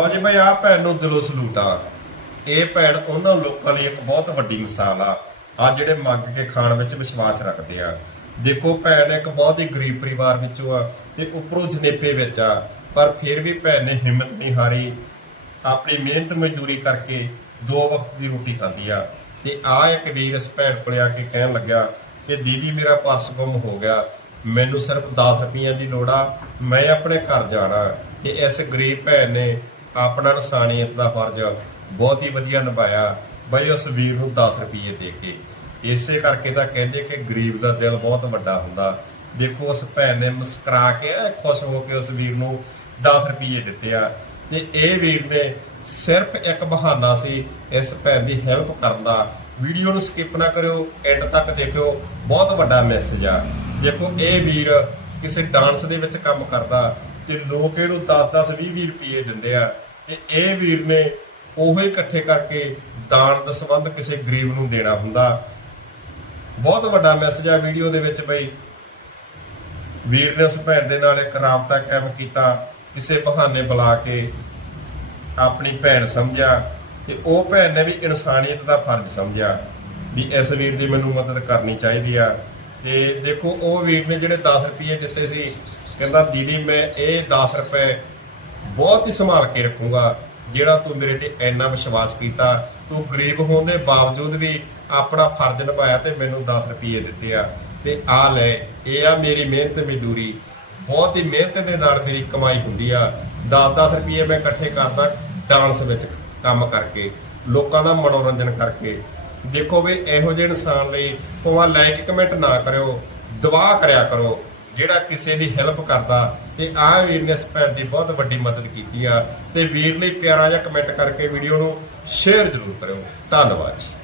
ਲਓ ਜੀ ਭਾਈ ਆ ਭੈਣ ਨੂੰ ਦਿਲੋਂ ਸਲੂਟ ਆ। ਇਹ ਭੈਣ ਉਹਨਾਂ ਲੋਕਾਂ ਲਈ ਇੱਕ ਬਹੁਤ ਵੱਡੀ ਮਿਸਾਲ ਆ। ਆ ਜਿਹੜੇ ਮੰਗ ਕੇ ਖਾਣ ਵਿੱਚ ਵਿਸ਼ਵਾਸ ਰੱਖਦੇ ਆ। ਦੇਖੋ, ਭੈਣ ਇੱਕ ਬਹੁਤ ਹੀ ਗਰੀਬ ਪਰਿਵਾਰ ਵਿੱਚੋਂ ਆ ਤੇ ਉੱਪਰੋਂ ਜਨੇਪੇ ਵਿੱਚ ਆ। ਪਰ ਫਿਰ ਵੀ ਭੈਣ ਨੇ ਹਿੰਮਤ ਨਹੀਂ ਹਾਰੀ। ਆਪਣੀ ਮਿਹਨਤ ਮਜ਼ਦੂਰੀ ਕਰਕੇ ਦੋ ਵਕਤ ਦੀ ਰੋਟੀ ਖਾਂਦੀ ਆ। ਤੇ ਆ ਇੱਕ ਵੀਰ ਇਸ ਭੈਣ ਕੋਲ ਆ ਕੇ ਕਹਿਣ ਲੱਗਾ ਕਿ, ਦੀਦੀ, ਮੇਰਾ ਪਰਸ ਗੁੰਮ ਹੋ ਗਿਆ। ਮੈਨੂੰ ਸਿਰਫ 10 ਰੁਪਈਆ ਦੀ ਲੋੜ ਆ। ਮੈਂ ਆਪਣੇ ਘਰ ਜਾਣਾ। ਤੇ ਇਸ ਗਰੀਬ ਭੈਣ ਨੇ ਆਪਣਾ ਇਨਸਾਨੀਅਤ ਦਾ ਫਰਜ਼ ਬਹੁਤ ਹੀ ਵਧੀਆ ਨਿਭਾਇਆ। ਬਈ ਉਸ ਵੀਰ ਨੂੰ 10 ਰੁਪਏ ਦੇ ਕੇ। ਇਸੇ ਕਰਕੇ ਤਾਂ ਕਹਿੰਦੇ ਕਿ ਗਰੀਬ ਦਾ ਦਿਲ ਬਹੁਤ ਵੱਡਾ ਹੁੰਦਾ। ਦੇਖੋ, ਉਸ ਭੈਣ ਨੇ ਮੁਸਕਰਾ ਕੇ ਐ ਖੁਸ਼ ਹੋ ਕੇ ਉਸ ਵੀਰ ਨੂੰ 10 ਰੁਪਏ ਦਿੱਤੇ ਆ। ਤੇ ਇਹ ਵੀਰ ਨੇ ਸਿਰਫ ਇੱਕ ਬਹਾਨਾ ਸੀ ਇਸ ਭੈਣ ਦੀ ਹੈਲਪ ਕਰਨ ਦਾ। ਵੀਡੀਓ ਨੂੰ ਸਕਿਪ ਨਾ ਕਰਿਓ ਐਂਡ ਤੱਕ ਦੇਖਿਓ। ਬਹੁਤ ਵੱਡਾ ਮੈਸੇਜ ਆ। ਦੇਖੋ, ਇਹ ਵੀਰ ਕਿਸੇ ਡਾਂਸ ਦੇ ਵਿੱਚ ਕੰਮ ਕਰਦਾ। ਤੇ ਲੋਕ ਇਹਨੂੰ 10-10 20-20 ਰੁਪਏ ਦਿੰਦੇ ਆ। ਤੇ ਇਹ ਵੀਰ ਨੇ ਉਹੋ ਇਕੱਠੇ ਕਰਕੇ ਦਾਨ ਦਾ ਸੰਬੰਧ ਕਿਸੇ ਗਰੀਬ ਨੂੰ ਦੇਣਾ ਹੁੰਦਾ। ਬਹੁਤ ਵੱਡਾ ਮੈਸੇਜ ਆ ਵੀਡੀਓ ਦੇ ਵਿੱਚ ਬਈ। ਵੀਰ ਨੇ ਉਸ ਭੈਣ ਦੇ ਨਾਲ ਇੱਕ ਰਾਬਤਾ ਕਾਇਮ ਕੀਤਾ। ਕਿਸੇ ਬਹਾਨੇ ਬੁਲਾ ਕੇ ਆਪਣੀ ਭੈਣ ਸਮਝਿਆ। ਤੇ ਉਹ ਭੈਣ ਨੇ ਵੀ ਇਨਸਾਨੀਅਤ ਦਾ ਫਰਜ਼ ਸਮਝਿਆ ਵੀ ਇਸ ਵੀਰ ਦੀ ਮੈਨੂੰ ਮਦਦ ਕਰਨੀ ਚਾਹੀਦੀ ਆ। ਤੇ ਦੇਖੋ, ਉਹ ਵੀਰ ਨੇ ਜਿਹੜੇ 10 ਰੁਪਏ ਦਿੱਤੇ ਸੀ ਕਹਿੰਦਾ, ਦੀਦੀ, ਮੈਂ ਇਹ 10 ਰੁਪਏ ਬਹੁਤ ਹੀ ਸੰਭਾਲ ਕੇ ਰੱਖੂੰਗਾ, ਜਿਹੜਾ ਤੂੰ ਮੇਰੇ ਤੇ ਇੰਨਾ ਵਿਸ਼ਵਾਸ ਕੀਤਾ। ਤੂੰ ਗਰੀਬ ਹੋਣ ਦੇ ਬਾਵਜੂਦ ਵੀ ਆਪਣਾ ਫਰਜ਼ ਨਿਭਾਇਆ ਤੇ ਮੈਨੂੰ 10 ਰੁਪਏ ਦਿੱਤੇ ਆ। ਤੇ ਆ ਲੈ, ਇਹ ਆ ਮੇਰੀ ਮਿਹਨਤ ਮਜ਼ਦੂਰੀ। ਬਹੁਤ ਹੀ ਮਿਹਨਤ ਦੇ ਨਾਲ ਮੇਰੀ ਕਮਾਈ ਹੁੰਦੀ ਆ। 10-10 ਰੁਪਏ ਮੈਂ ਇਕੱਠੇ ਕਰਦਾ ਡਾਂਸ ਵਿੱਚ ਕੰਮ ਕਰਕੇ, ਲੋਕਾਂ ਦਾ ਮਨੋਰੰਜਨ ਕਰਕੇ। ਦੇਖੋ ਵੀ ਇਹੋ ਜਿਹੇ ਇਨਸਾਨ ਲਈ ਭਾਵੇਂ ਲਾਈਕ ਕਮੈਂਟ ਨਾ ਕਰਿਓ ਦੁਆ ਕਰਿਆ ਕਰੋ। ਜਿਹੜਾ ਕਿਸੇ ਦੀ ਹੈਲਪ ਕਰਦਾ ਤੇ ਆਹ ਵੀਰ ਨੇ ਇਸ ਭੈਣ ਦੀ ਬਹੁਤ ਵੱਡੀ ਮਦਦ ਕੀਤੀ ਆ। ਤੇ ਵੀਰ ਲਈ ਪਿਆਰਾ ਜਿਹਾ ਕਮੈਂਟ ਕਰਕੇ ਵੀਡੀਓ ਨੂੰ ਸ਼ੇਅਰ ਜ਼ਰੂਰ ਕਰਿਓ। ਧੰਨਵਾਦ ਜੀ।